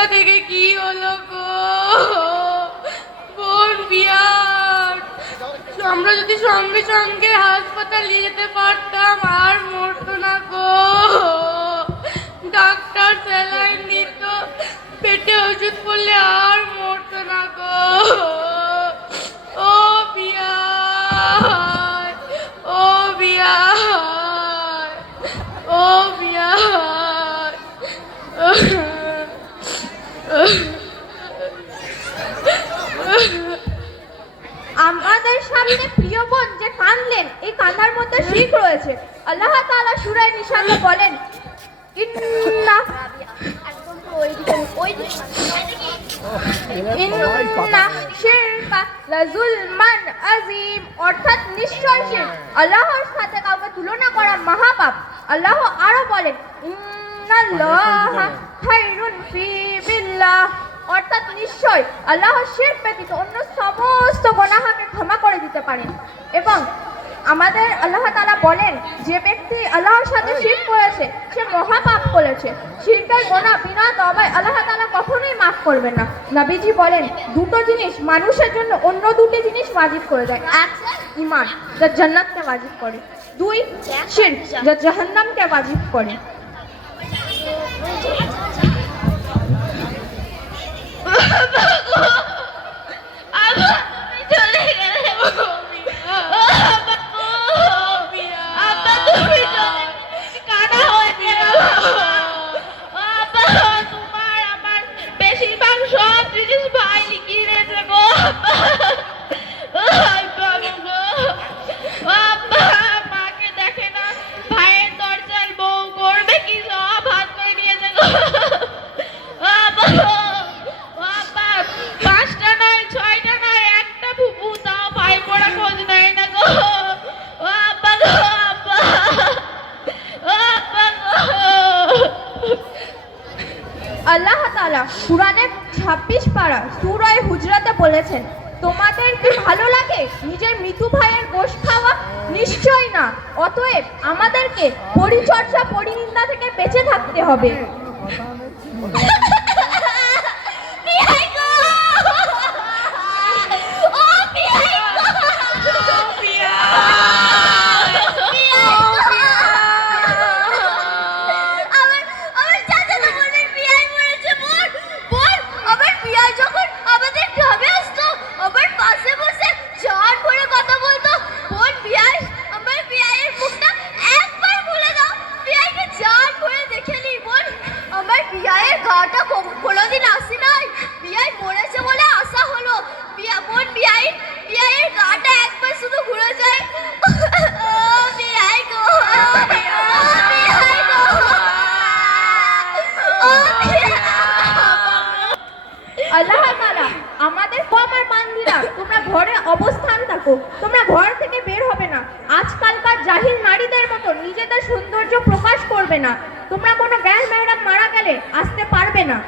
কোথা থেকে কি হলো গো? বোন বিয়ার আমরা যদি সঙ্গে সঙ্গে হাসপাতাল নিয়ে যেতে পারতাম, আর মরতো না গো। ডাক্তার স্যালাইন দিত পেটে ওষুধ পড়লে আর মরতো না গো। আমাদের সামনে প্রিয় বোন যে কাঁদলেন এই কান্নার মধ্যে শিখ রয়েছে। আল্লাহ তাআলা সূরা নিসাতে বলেন, ইন্না ইন্না শিরকা লাযুলমান আযীম। অর্থাৎ নিশ্চয় শিরক আল্লাহর সাথে কাউকে তুলনা করা মহাপাপ। আল্লাহ আরও বলেন, ইন্নাল্লাহা খায়রুন ফি বিল্লাহ। অর্থাৎ নিশ্চয় আল্লাহ শিরক ব্যতীত অন্য সমস্ত গোনাহাকে ক্ষমা করে দিতে পারেন। এবং আমাদের আল্লাহ তাআলা বলেন, যে ব্যক্তি আল্লাহর সাথে শিরক করেছে, সে মহাপাপ করেছে। শিরকের গোনা বিনা তবায় আল্লাহ তাআলা কখনোই মাফ করবেন না। নবীজি বলেন, দুটো জিনিস মানুষের জন্য অন্য দুটি জিনিস ওয়াজিব করে দেয়। এক ইমান যা জান্নাতকে ওয়াজিব করে। দুই শিরক যা জাহান্নামকে ওয়াজিব করে। আল্লাহ তালা কুরআনে 26 পারা সূরা হুজরাতে বলেছেন তোমাদের কি ভালো লাগে নিজের মৃত্যু ভাইয়ের গোশ খাওয়া নিশ্চয় না অতএব আমাদেরকে পরিচর্যা পরিনিন্দা থেকে বেঁচে থাকতে হবে যখন আমাদের গ্রামে আসতো, আমার পাশে বসে জান ভরে কথা বলতো। বোন বিয়াই, আমার বিয়াইয়ের মুখটা একবার বলে দাও। বিয়াইকে জান ভরে দেখে নি বোন। আমার বিয়াইয়ের গাটা ঘরে অবস্থান থাকো। তোমরা ঘর থেকে বের হবে না। আজকালকার জাহিল নারীদের মতো নিজেদের সৌন্দর্য প্রকাশ করবে না। তোমরা কোনো গ্যাস মেহরাম মারা গেলে আসতে পারবে না।